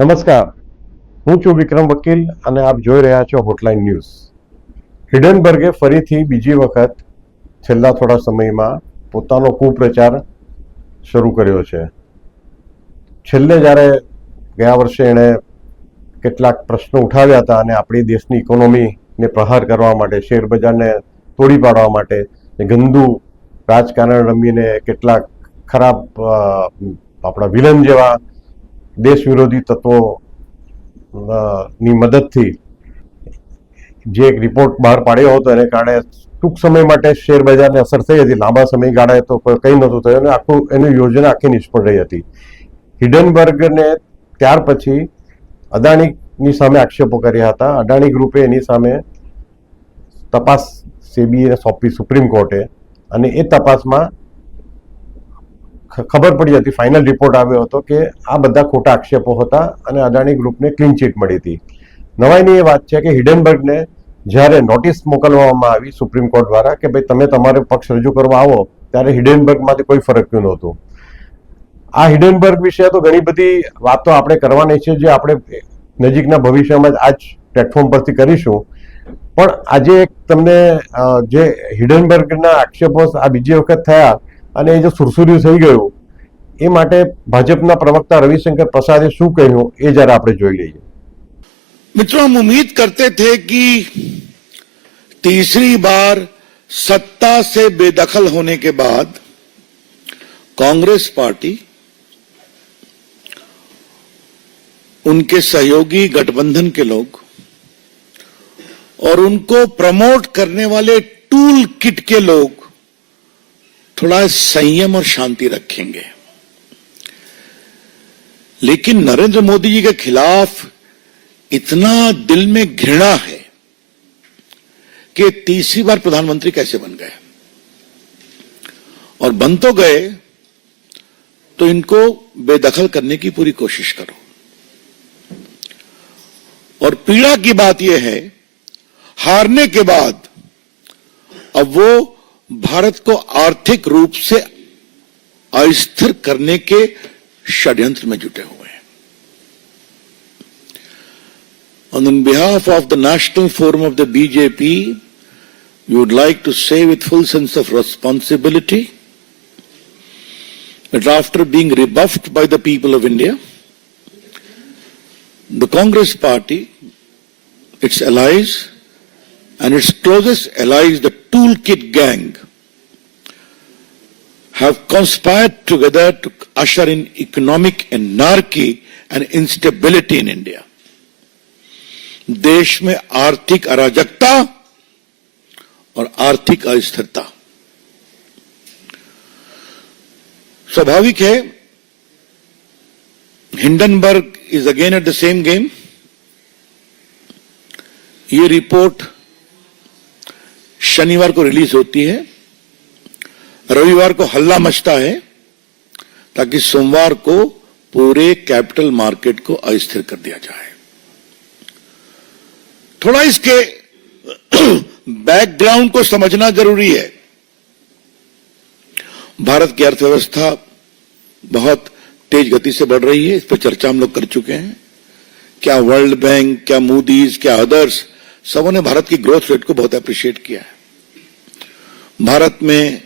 નમસ્કાર, હું છું વિક્રમ વકીલ અને આપ જોઈ રહ્યા છો હોટલાઇન ન્યૂઝ. હિડનબર્ગે ફરીથી બીજી વખત છેલ્લા થોડા સમયમાં પોતાનો કુપ્રચાર શરૂ કર્યો છે. છેલ્લે જ્યારે ગયા વર્ષે એણે કેટલાક પ્રશ્નો ઉઠાવ્યા હતા અને આપણી દેશની ઇકોનોમીને પ્રહાર કરવા માટે, શેર બજારને તોડી પાડવા માટે ગંદુ રાજકારણ રમીને કેટલાક ખરાબ આપણા વિલન જેવા દેશ વિરોધી તત્વો ની મદદથી જે એક રિપોર્ટ બહાર પાડ્યો હતો એને કારણે ટૂંક સમય માટે શેર બજારને અસર થઈ હતી. લાંબા સમયગાળાએ તો કંઈ નહોતું થયું અને આખું એની યોજના આખી નિષ્ફળ રહી હતી. હિડનબર્ગને ત્યાર પછી અદાણીની સામે આક્ષેપો કર્યા હતા. અદાણી ગ્રુપે એની સામે તપાસ સેબીને સોંપી સુપ્રીમ કોર્ટે અને એ તપાસમાં ખબર પડી હતી, ફાઇનલ રિપોર્ટ આવ્યો હતો કે આ બધા ખોટા આક્ષેપો હતા અને અદાણી ગ્રુપને ક્લીન ચીટ મળી હતી. નવાઈની એ વાત છે કે હિડનબર્ગને જ્યારે નોટિસ મોકલવામાં આવી સુપ્રીમ કોર્ટ દ્વારા કે ભાઈ તમે તમારો પક્ષ રજૂ કરવા આવો, ત્યારે હિડનબર્ગમાંથી કોઈ ફરક થયું નહોતું. આ હિડનબર્ગ વિશે તો ઘણી બધી વાતો આપણે કરવાની છે, જે આપણે નજીકના ભવિષ્યમાં જ આ જ પ્લેટફોર્મ પરથી કરીશું. પણ આજે એક તમને જે હિડનબર્ગના આક્ષેપો આ બીજી વખત થયા અને એ જો સુરસુર્યું થઈ ગયું, એ માટે ભાજપના પ્રવક્તા રવિશંકર પ્રસાદે શું કહ્યું એ જરા આપણે જોઈ લઈએ. मित्रों, हम उम्मीद करते थे कि तीसरी बार सत्ता से बेदखल होने के बाद कांग्रेस पार्टी उनके सहयोगी गठबंधन के लोग और उनको प्रमोट करने वाले टूल किट के लोग थोड़ा संयम और शांति रखेंगे. लेकिन नरेंद्र मोदी जी के खिलाफ इतना दिल में घृणा है कि तीसरी बार प्रधानमंत्री कैसे बन गए, और बन तो गए तो इनको बेदखल करने की पूरी कोशिश करो. और पीड़ा की बात यह है, हारने के बाद अब वो भारत को आर्थिक रूप से अस्थिर करने के षड्यंत्र में जुटे हुए हैं. On behalf of the National Forum of the BJP, we would like to say with full sense of responsibility that after being rebuffed by the people of India, the Congress Party, its allies, and its closest allies, the Toolkit Gang, have conspired together to usher in economic anarchy and instability in India. देश में आर्थिक अराजकता और आर्थिक अस्थिरता. स्वाभाविक है, Hindenburg is again at the same game. ये रिपोर्ट शनिवार को रिलीज होती है, रविवार को हल्ला मचता है ताकि सोमवार को पूरे कैपिटल मार्केट को अस्थिर कर दिया जाए. थोड़ा इसके बैकग्राउंड को समझना जरूरी है. भारत की अर्थव्यवस्था बहुत तेज गति से बढ़ रही है, इस पर चर्चा हम लोग कर चुके हैं. क्या वर्ल्ड बैंक, क्या मूडीज, क्या अदर्स, सबों ने भारत की ग्रोथ रेट को बहुत अप्रिशिएट किया है. भारत में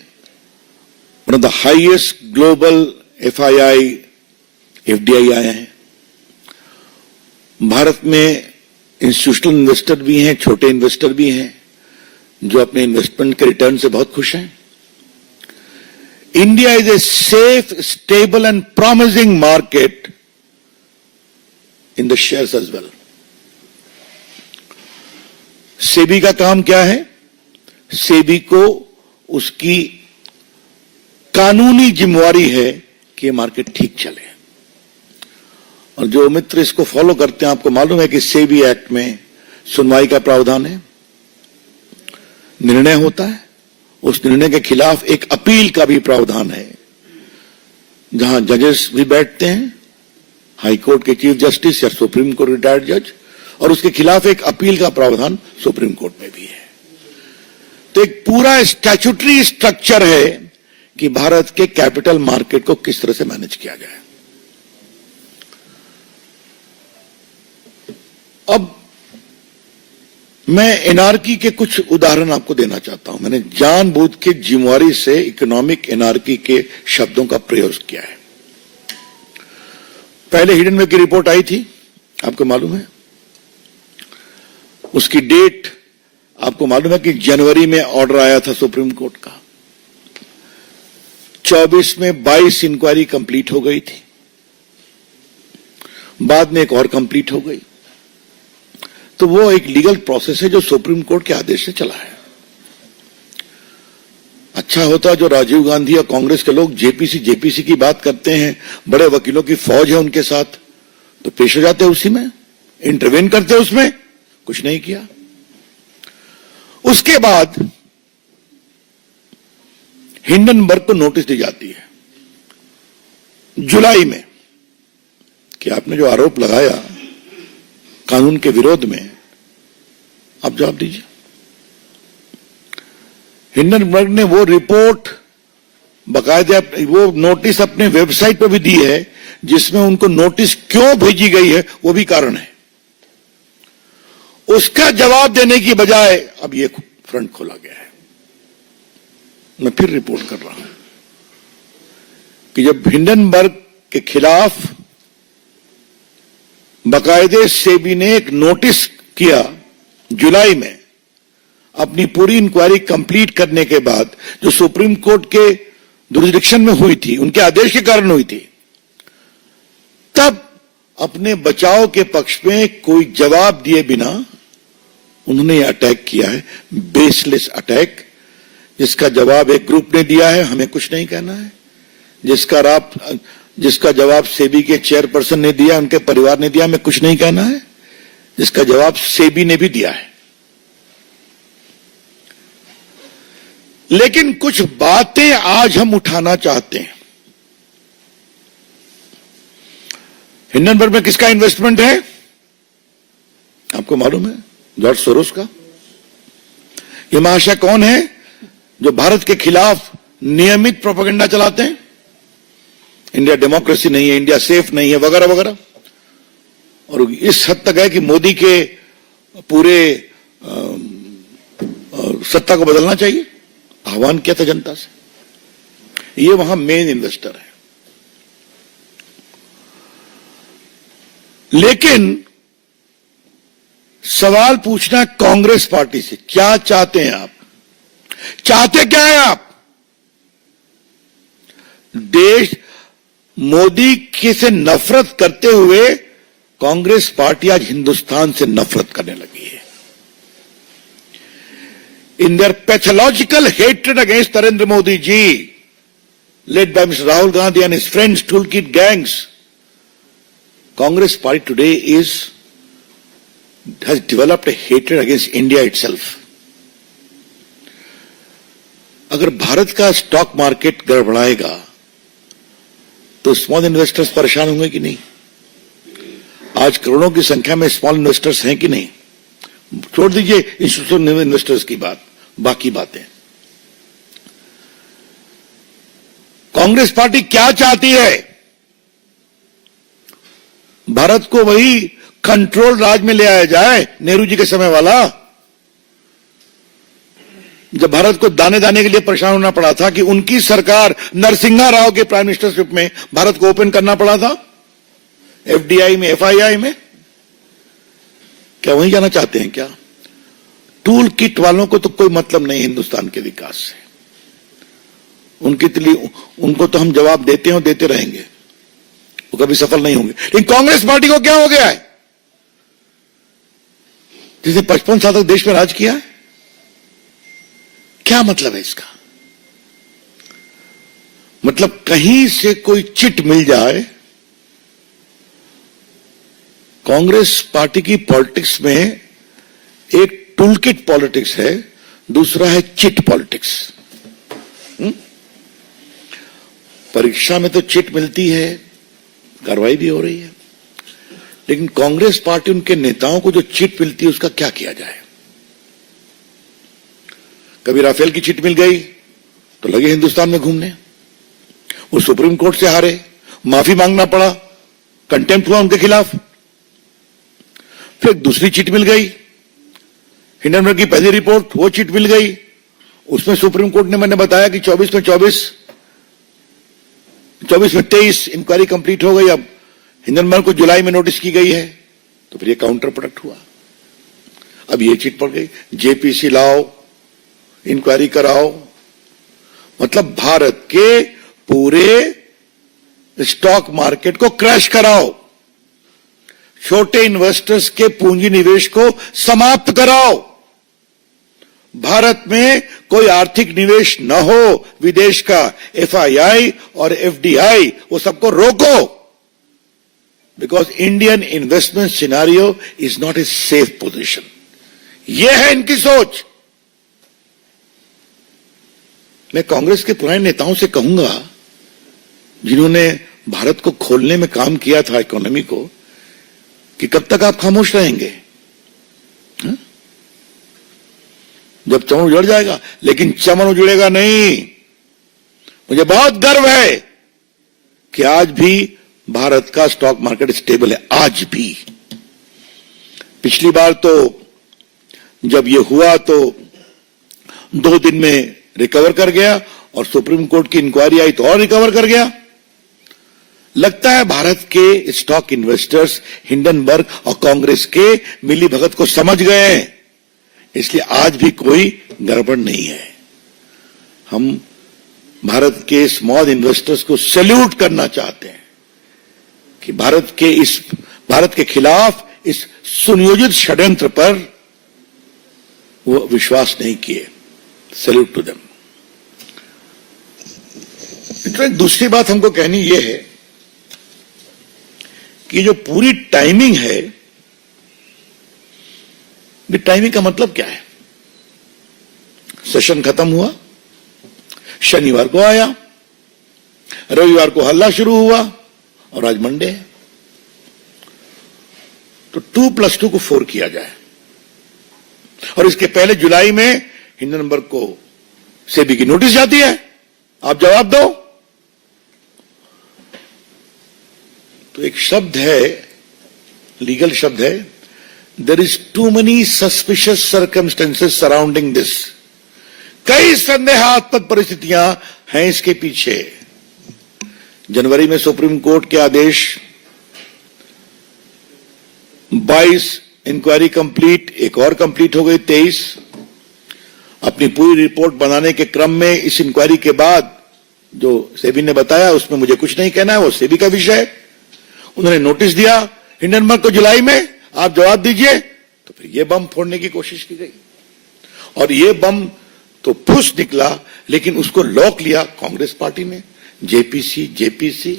one of the highest global FII, FDI आए हैं. भारत में इंस्टीट्यूशनल इन्वेस्टर भी हैं, छोटे इन्वेस्टर भी हैं, जो अपने इन्वेस्टमेंट के रिटर्न से बहुत खुश हैं. India is a safe, stable and promising market in the shares as well. SEBI का काम क्या है? सेबी को उसकी कानूनी जिम्मेवारी है कि ये मार्केट ठीक चले. और जो मित्र इसको फॉलो करते हैं, आपको मालूम है कि सेबी एक्ट में सुनवाई का प्रावधान है, निर्णय होता है, उस निर्णय के खिलाफ एक अपील का भी प्रावधान है, जहां जजेस भी बैठते हैं, हाई कोर्ट के चीफ जस्टिस या सुप्रीम कोर्ट रिटायर्ड जज, और उसके खिलाफ एक अपील का प्रावधान सुप्रीम कोर्ट में भी है. तो एक पूरा स्टैट्यूटरी स्ट्रक्चर है कि भारत के कैपिटल मार्केट को किस तरह से मैनेज किया जाए. अब मैं एनआरकी के कुछ उदाहरण आपको देना चाहता हूं। मैंने जानबूझ के जिम्मेवारी से इकोनॉमिक एनआरकी के शब्दों का प्रयोग किया है। पहले हिडनबर्ग की रिपोर्ट आई थी, आपको मालूम है, उसकी डेट आपको मालूम है कि जनवरी में ऑर्डर आया था सुप्रीम कोर्ट का। 24 में 22 इंक्वायरी कंप्लीट हो गई थी, बाद में एक और कंप्लीट हो गई। तो वो एक लीगल प्रोसेस है जो सुप्रीम कोर्ट के आदेश से चला है। अच्छा होता जो राजीव गांधी और कांग्रेस के लोग जेपीसी की बात करते हैं, बड़े वकीलों की फौज है उनके साथ, तो पेश हो जाते उसी में, इंटरवेन करते उसमें, कुछ नहीं किया। उसके बाद हिंडनबर्ग को नोटिस दी जाती है जुलाई में कि आपने जो आरोप लगाया कानून के विरोध में, आप जवाब दीजिए। हिंडनबर्ग ने वो रिपोर्ट बकायदा, वो नोटिस अपने वेबसाइट पर भी दी है, जिसमें उनको नोटिस क्यों भेजी गई है वो भी कारण है। उसका जवाब देने की बजाय अब ये फ्रंट खोला गया है। मैं फिर रिपोर्ट कर रहा हूं कि जब हिंडनबर्ग के खिलाफ बाकायदे सेबी ने एक नोटिस किया जुलाई में, अपनी पूरी इंक्वायरी कंप्लीट करने के बाद, जो सुप्रीम कोर्ट के जुरिसडिक्शन में हुई थी, उनके आदेश के कारण हुई थी, तब अपने बचाव के पक्ष में कोई जवाब दिए बिना उन्होंने अटैक किया है, बेसलेस अटैक, जिसका जवाब एक ग्रुप ने दिया है, हमें कुछ नहीं कहना है। जिसका जवाब सेबी के चेयरपर्सन ने दिया, उनके परिवार ने दिया, हमें कुछ नहीं कहना है। जिसका जवाब सेबी ने भी दिया है। लेकिन कुछ बातें आज हम उठाना चाहते हैं। हिंडनबर्ग में किसका इन्वेस्टमेंट है आपको मालूम है? जॉर्ज सोरोस का। ये महाशय कौन है जो भारत के खिलाफ नियमित प्रोपेगेंडा चलाते हैं? इंडिया डेमोक्रेसी नहीं है, इंडिया सेफ नहीं है, वगैरह वगैरह। और इस हद तक है कि मोदी के पूरे सत्ता को बदलना चाहिए, आह्वान किया था जनता से। ये वहां मेन इन्वेस्टर है। लेकिन सवाल पूछना कांग्रेस पार्टी से, क्या चाहते हैं आप? चाहते क्या है आप? देश मोदी के से नफरत करते हुए कांग्रेस पार्टी आज हिंदुस्तान से नफरत करने लगी है। In their pathological hatred against Narendra Modi ji, led by Mr. Rahul Gandhi and his friends, toolkit gangs, Congress party today has developed a hatred against India itself. अगर भारत का स्टॉक मार्केट गड़बड़ाएगा तो small investors परेशान होंगे कि नहीं? आज करोड़ों की संख्या में स्मॉल इन्वेस्टर्स हैं कि नहीं? छोड़ दीजिए इंस्टीट्यूशनल इन्वेस्टर्स की बात, बाकी बातें। कांग्रेस पार्टी क्या चाहती है? भारत को वही कंट्रोल राज में ले आया जाए, नेहरू जी के समय वाला, जब भारत को दाने दाने के लिए परेशान होना पड़ा था कि उनकी सरकार नरसिम्हा राव के प्राइम मिनिस्टरशिप में भारत को ओपन करना पड़ा था, एफडीआई में, एफआईआई में। क्या वहीं जाना चाहते हैं क्या? टूल किट वालों को तो कोई मतलब नहीं हिंदुस्तान के विकास से। उनको तो हम जवाब देते हैं और देते रहेंगे, वो कभी सफल नहीं होंगे। लेकिन कांग्रेस पार्टी को क्या हो गया है? जिसने 55 साल तक देश में राज किया है, क्या मतलब है इसका? मतलब कहीं से कोई चिट मिल जाए। कांग्रेस पार्टी की पॉलिटिक्स में एक टूलकिट पॉलिटिक्स है, दूसरा है चिट पॉलिटिक्स। परीक्षा में तो चिट मिलती है, कार्रवाई भी हो रही है, लेकिन कांग्रेस पार्टी, उनके नेताओं को जो चिट मिलती है उसका क्या किया जाए? कभी राफेल की चिट मिल गई तो लगे हिंदुस्तान में घूमने, वो सुप्रीम कोर्ट से हारे, माफी मांगना पड़ा, कंटेम्प्ट हुआ उनके खिलाफ। फिर दूसरी चिट मिल गई, हिंडनबर्ग की पहली रिपोर्ट, वो चिट मिल गई। उसमें सुप्रीम कोर्ट ने मैंने बताया कि 24 में 23 इंक्वायरी कंप्लीट हो गई। अब हिंडनबर्ग को जुलाई में नोटिस की गई है, तो फिर ये काउंटर प्रोडक्ट हुआ। अब ये चिट पड़ गई, जेपीसी लाओ, इंक्वायरी कराओ। मतलब भारत के पूरे स्टॉक मार्केट को क्रैश कराओ, छोटे इन्वेस्टर्स के पूंजी निवेश को समाप्त कराओ, भारत में कोई आर्थिक निवेश न हो विदेश का, एफआईआई और एफडीआई, वो सबको रोको। Because Indian investment scenario is not a safe position. यह है इनकी सोच। मैं कांग्रेस के पुराने नेताओं से कहूंगा, जिन्होंने भारत को खोलने में काम किया था, इकोनॉमी को, कि कब तक आप खामोश रहेंगे? हा? जब चमन उजड़ जाएगा, लेकिन चमन उजड़ेगा नहीं। मुझे बहुत गर्व है कि आज भी भारत का स्टॉक मार्केट स्टेबल है, आज भी। पिछली बार तो जब ये हुआ तो 2 दिन में रिकवर कर गया, और सुप्रीम कोर्ट की इंक्वायरी आई तो और रिकवर कर गया। लगता है भारत के स्टॉक इन्वेस्टर्स हिंडनबर्ग और कांग्रेस के मिली भगत को समझ गए हैं, इसलिए आज भी कोई गड़बड़ नहीं है। हम भारत के स्मॉल इन्वेस्टर्स को सैल्यूट करना चाहते हैं कि भारत के खिलाफ इस सुनियोजित षड्यंत्र पर वो विश्वास नहीं किए। Salute to them. दूसरी बात हमको कहनी यह है कि जो पूरी टाइमिंग है, ये टाइमिंग का मतलब क्या है? सेशन खत्म हुआ, शनिवार को आया, रविवार को हल्ला शुरू हुआ, और आज मंडे है। तो 2+2 को 4 किया जाए। और इसके पहले जुलाई में हिंडनबर्ग को सेबी की नोटिस जाती है, आप जवाब दो। तो एक शब्द है, लीगल शब्द है, there is too many suspicious circumstances surrounding this. कई संदेहास्पद परिस्थितियां हैं इसके पीछे। जनवरी में सुप्रीम कोर्ट के आदेश, 22 इंक्वायरी कंप्लीट, एक और कंप्लीट हो गई 23। अपनी पूरी रिपोर्ट बनाने के क्रम में इस इंक्वायरी के बाद जो सेबी ने बताया उसमें मुझे कुछ नहीं कहना है, वो सेबी का विषय है। उन्होंने नोटिस दिया हिंडनबर्ग को जुलाई में, आप जवाब दीजिए। तो फिर ये बम फोड़ने की कोशिश की गई, और ये बम तो फुस निकला, लेकिन उसको लॉक लिया कांग्रेस पार्टी ने, जेपीसी।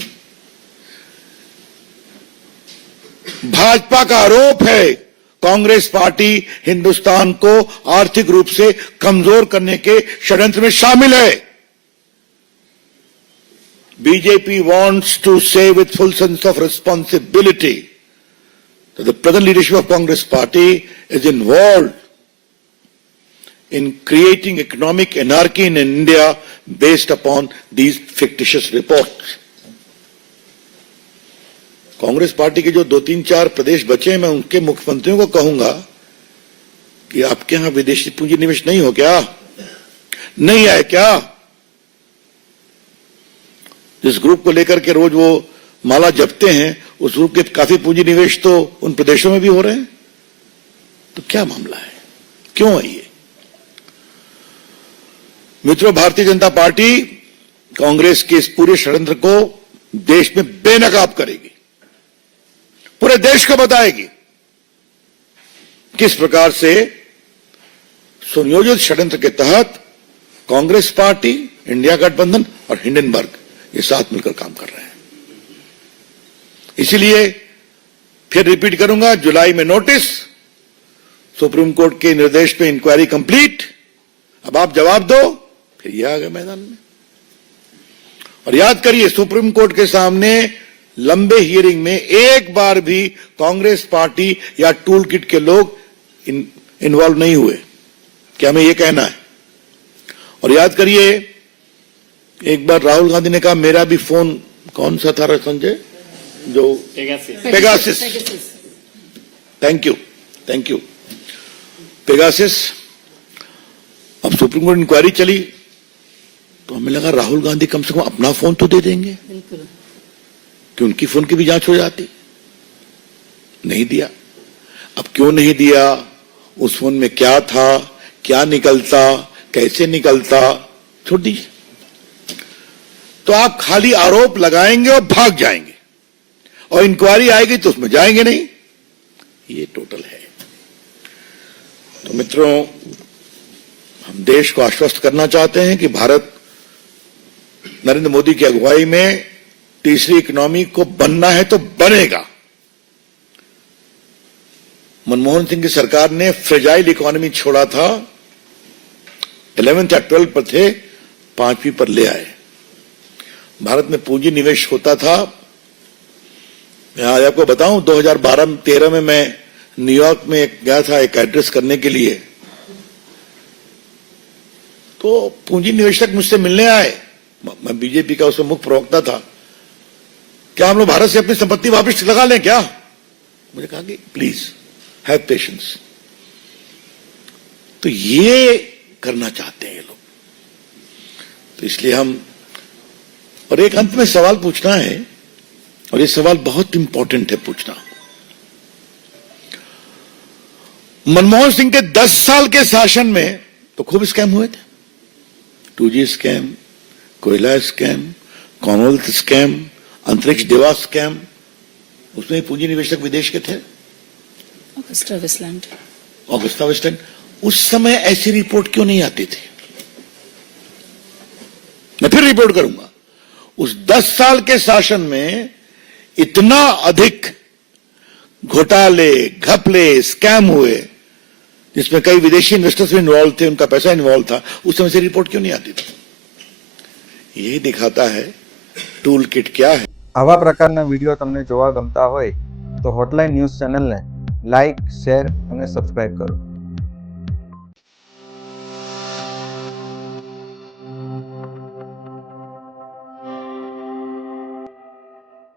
भाजपा का आरोप है कांग्रेस पार्टी हिंदुस्तान को आर्थिक रूप से कमजोर करने के षड्यंत्र में शामिल है। BJP wants to say with full sense of responsibility that the present leadership of Congress Party is involved in creating economic anarchy in India based upon these fictitious reports. Congress party के जो 2-3-4 प्रदेश बचे हैं, मैं उनके मुख्यमंत्रियों को कहूंगा कि आपके यहां विदेशी पूंजी निवेश नहीं हो क्या? नहीं आए क्या? जिस ग्रुप को लेकर के रोज वो माला जपते हैं, उस ग्रुप के काफी पूंजी निवेश तो उन प्रदेशों में भी हो रहे हैं। तो क्या मामला है, क्यों है ये? मित्रों, भारतीय जनता पार्टी कांग्रेस के इस पूरे षड्यंत्र को देश में बेनकाब करेगी, पूरे देश को बताएगी किस प्रकार से सुनियोजित षड्यंत्र के तहत कांग्रेस पार्टी, इंडिया गठबंधन और हिंडनबर्ग ये साथ मिलकर काम कर रहे हैं। इसीलिए फिर रिपीट करूंगा, जुलाई में नोटिस, सुप्रीम कोर्ट के निर्देश पे इंक्वायरी कंप्लीट, अब आप जवाब दो, फिर ये आ गए मैदान में। और याद करिए, सुप्रीम कोर्ट के सामने लंबे हियरिंग में एक बार भी कांग्रेस पार्टी या टूल किट के लोग इन्वॉल्व नहीं हुए। क्या हमें यह कहना है? और याद करिए, एक बार राहुल गांधी ने कहा मेरा भी फोन कौन सा था संजय, जो Pegasus. Thank you. Thank you. Pegasus, अब सुप्रीम कोर्ट इंक्वायरी चली तो हमें लगा राहुल गांधी कम से कम अपना फोन तो दे देंगे कि उनकी फोन की भी जांच हो जाती। नहीं दिया। अब क्यों नहीं दिया, उस फोन में क्या था, क्या निकलता, कैसे निकलता, छोड़ दीजिए। तो आप खाली आरोप लगाएंगे और भाग जाएंगे, और इंक्वायरी आएगी तो उसमें जाएंगे नहीं। ये टोटल है। तो मित्रों, हम देश को आश्वस्त करना चाहते हैं कि भारत नरेंद्र मोदी की अगुवाई में तीसरी इकोनॉमी को बनना है तो बनेगा। मनमोहन सिंह की सरकार ने फ्रेजाइल इकोनॉमी छोड़ा था, 11th या 12th पर थे, 5वीं पर ले आए। भारत में पूंजी निवेश होता था। मैं आज आपको बताऊं, 2012-13 में मैं न्यूयॉर्क में गया था एक एड्रेस करने के लिए, तो पूंजी निवेशक मुझसे मिलने आए। मैं बीजेपी का उसमें मुख्य प्रवक्ता था। क्या हम लोग भारत से अपनी संपत्ति वापस लगा लें क्या? मुझे कहा कि प्लीज हैव पेशेंस। तो ये करना चाहते हैं ये लोग। तो इसलिए हम, और एक अंत में सवाल पूछना है, और ये सवाल बहुत इंपॉर्टेंट है पूछना। मनमोहन सिंह के 10 साल के शासन में तो खूब स्कैम हुए थे। 2G स्कैम, कोयला स्कैम, कॉमनवेल्थ स्कैम, अंतरिक्ष देवा स्कैम, उसमें पूंजी निवेशक विदेश के थे। Agusta Westland. उस समय ऐसी रिपोर्ट क्यों नहीं आती थी? मैं फिर रिपोर्ट करूंगा। उस 10 साल के शासन में इतना अधिक घोटाले, घपले, स्कैम हुए, जिसमें कई विदेशी इन्वेस्टर्स भी इन्वॉल्व थे, उनका पैसा इन्वॉल्व था। उस समय से रिपोर्ट क्यों नहीं आती थी? यही दिखाता है टूल किट क्या है। આવા પ્રકારના વિડીયો તમને જોવા ગમતા હોય તો હોટલાઇન ન્યૂઝ ચેનલને લાઇક, શેર અને સબસ્ક્રાઇબ કરો।